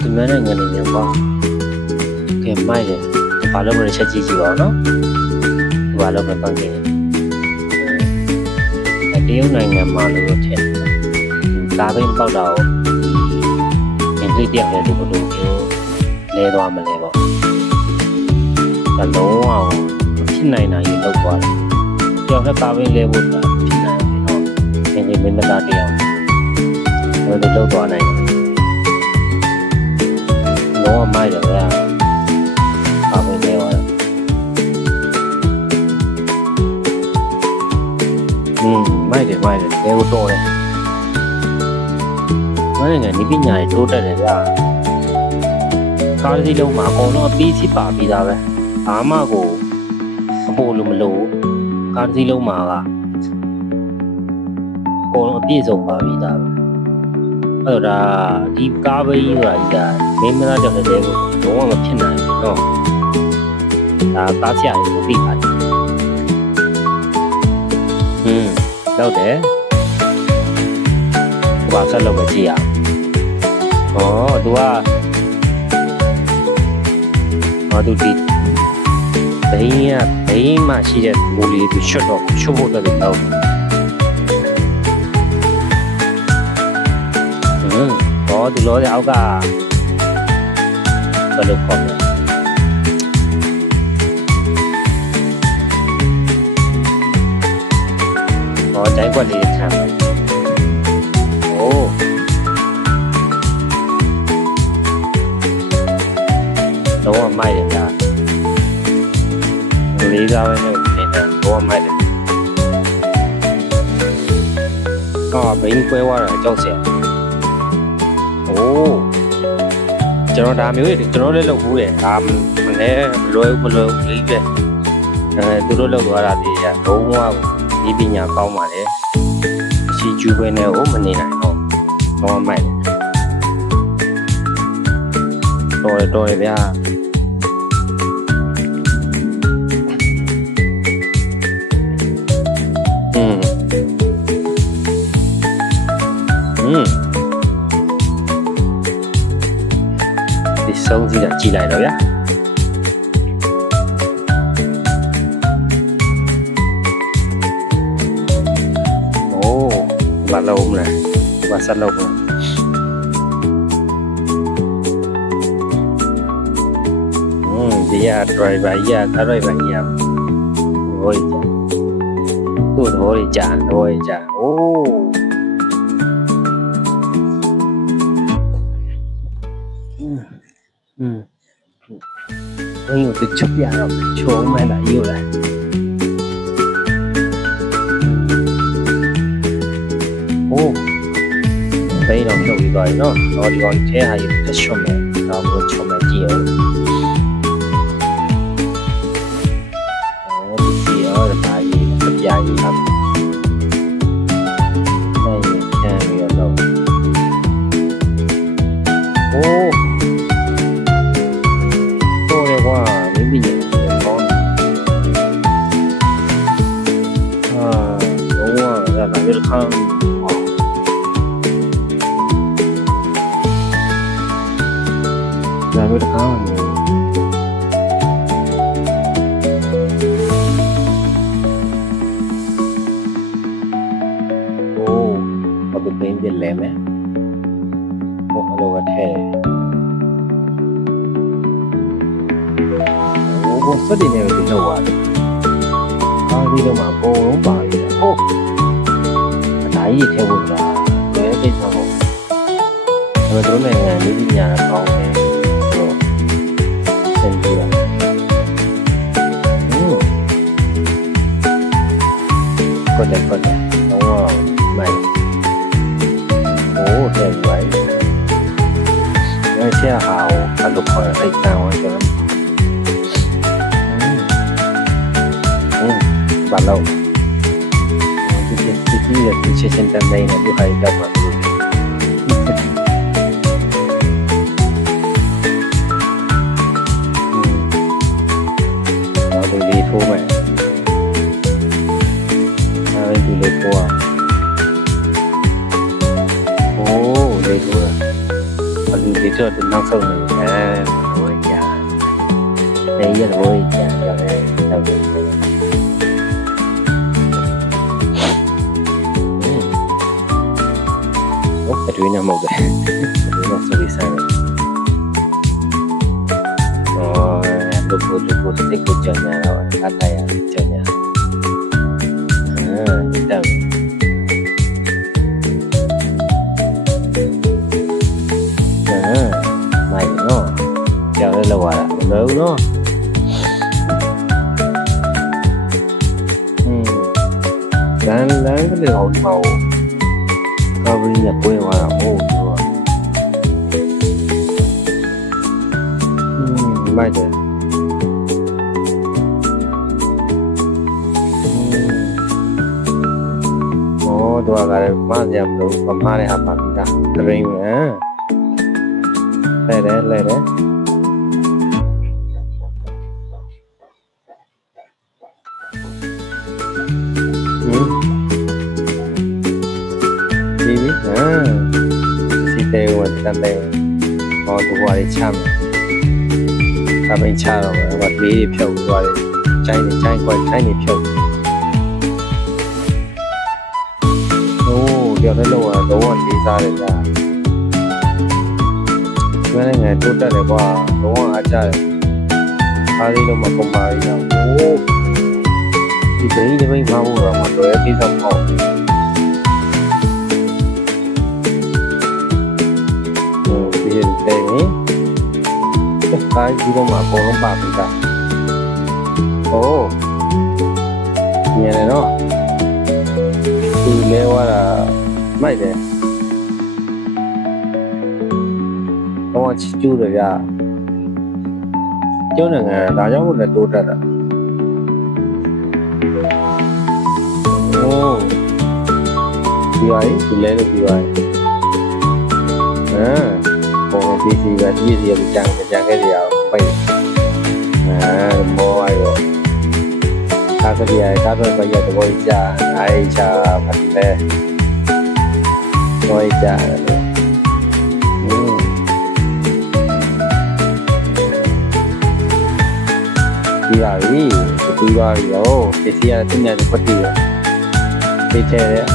ဒီမနဲ့ငနေနေပါကဲမိုက်တယ်ဘာလို့မလဲချက်ကြည့်ကြည့်ပါဦးနော်ဘာလို့မပန်းကင်းတရုတ်နိုင်ငံမှာလို့ထင်ကားဘင်းပေါက်တာကိုအင်္ဂလိပ်တရားလည်းဒီလိုမျိုးလဲသွားမလဲပေါ့ဒါလုံးဝဖြစ်နိုင်တာကြီးလောက်သွားတယ်ကြောက်တဲ့ကားဘင်းလဲဖို့ဖြစ်နိုင်တယ်နော်အင်္ဂလိပ်မင်းသားတရားဘယ်လိုလောက်သွားနိုင်လဲလုံးဝမိုက်တယ်ဗျာကားဘင်းလဲသွားမိုက်တယ်လဲကိုတော့တယ်မင်းငယ်ဒီပညာရေးတိုးတက်တယ်ဗျာကားတစ်စီးလုံးမှာအကုန်လုံးအပြီးစီးပါပြီးသားပဲဘာမှကိုအပေါ်လို့မလို့ကားတစ်စီးလုံးမှာကအကုန်လုံးအပြည့်စုံပါပြီးသားပဲအဲ့တော့ဒါဒီကားပဲကြီးဆိုတာကြီးကမင်းမသားကြောင့်တည်းကိုလုံးဝမဖြစ်နိုင်ဘူးနော်ဒါကားဆရာကြီးကိုသိပါတယ်လောက်တယ်ဘာဆက်လုပ်မကြည့်ရအောင်သူကသူဒီဘိန်းမှာရှိတဲ့မိုးလေးကိုရှုပ်ဖို့တက်တယ်တော့သူလောတဲ့အောက်ကဘယ်လိုခေါ်လဲတိုင်းကွက်လေးထမ်းမယ်တော့မိုက်တယ်ဗျာလေးစားပဲနဲ့နေတာတော့မိုက်တယ်ဘိန်းကွဲသွားတာကြောက်စရာကျွန်တော်ဒါမျိုးတွေကျွန်တော်လည်းလုပ်ဘူးတယ်ဒါမလဲမလွယ်ဘူးလေးပဲသူတို့လုပ်သွားတာဒီကလုံးဝဒီပညာကောင်းပါလေအစီကျူပဲနဲ့မနေနိုင်တော့မိုက်တယ်တော်တယ်ဗျာဒီဆုံးစီကြည့်လိုက်တော့ဗျာဘာလုံးလဲဘာဆက်လုံးလဲဒီက driver ကြီးက driver ကြီးကဟိုကြီးသူ့တော်ကြီးကြာအိုးဘင်းကိုသူချုပ်ပြတော့ချုံမှန်းတာယူလာဘိန်းတော့ပြုတ်ပြီးသွားပြီနော်တော့ဒီကောင်ထဲဟာကြီးတစ်ချုံမယ်တော့ဘယ်ချုံမယ်ကြည့်အောင်ဒီစီရောဒါကြီးအပြာကြီးครับအဲ့ဒီခံရတော့တော့ရကွာမင်းပြီးရင်ကောင်းလုံးဝဒါလည်းခံဒါပဲတကားမယ်ဘာလို့ပင်းပြလဲမယ်ဘယ်လိုကထဲဘစတင်နေပြီတော့ပါတယ်ဒီတော့မှာပုံလုံးပါရတာအသားကြီးထဲဖို့လားဘယ်ကိစ္စမဟုတ်ဘူးတို့နိုင်ငံလူပညာကောင်းတယ်ကွက်တယ်တော့မိုက်တဲ့ဝိုင်းဆရာဟာအဲ့လိုခေါ်တဲ့တန်ဝန်ကျွန်တော်ဘာလို့ဒီချက်ချင်းတမ်းနေတယ်ဒီဟာတက်မှာလို့ဒီထိုးမယ်ဒီလေးပိုးလေးထိုးတာ ဒီတော့သူနောက်ဆုံးနေတယ်ဘိုးကြီးနေရဘိုးကြီးကြောက်တယ်ကြောက်တယ်ဟုတ်အတွင်းနဲ့မဟုတ်ပဲအတွင်းနဲ့ဆိုပြီးဆိုင်တယ်လူကိုတိတ်ကိုကြောင်ညာတော့အတရကြောင်ညာတက်မိုက်နော်ကြောင်လဲလောက်ရတာမလို့နော်လမ်းကလေးဟောင်းပေါ့ကာဗရီကပွဲသွားတာဟုတ်တော့မိုက်တယ်တော့ကလည်းမစရာမလိုပမားတဲ့ဟာပါပြီးသားတရင်ပဲလဲတယ်မိုက်နော်စီတဲဝင်တမ်းတယ်ဟောသူကလည်းချမ်းတယ်အပင်ချတော့ဟိုကလေးဖြုတ်သွားတယ်ချိုင်းခွဲချိုင်းနေဖြုတ်ပြောင်းလဲလို့ကတော့လေးစားတယ်ကြာကျွမ်းနေငယ်တိုးတက်တယ်ကွာတော့အားကြတယ်အားလေးလုံးမကုန်ပါဘူးတော့ဟိုးဒီဘိန်းတွေမှာဖို့တော့မတော်ရဲ့ကိစ္စမဟုတ်ဒီတဲ့ကားကြီးတော့မပေါ်တော့ပါဘူးကဟိုးညနေတော့ဒီလဲဝါတာမိုက်တယ်တော့ချီကျူးတယ်ဗျာကျုံးနေငါဒါကြောင့်လည်းတိုးတက်တာโอ้ဒီပါလေဒီလဲလို့ဒီပါလေပေါ် PC ပဲဒီစီကကြံခဲ့ကြအောင်ပိတ်မောရောကားစရိယာကားပဲပြရတဲ့ဘောကြီးကြာအားချဖတ်တယ်ဘောကြီးကြာဒီပါပြီဒီပါပြီရော PC ကသူ့ညနေပတ်တည်တယ်သိချဲတယ်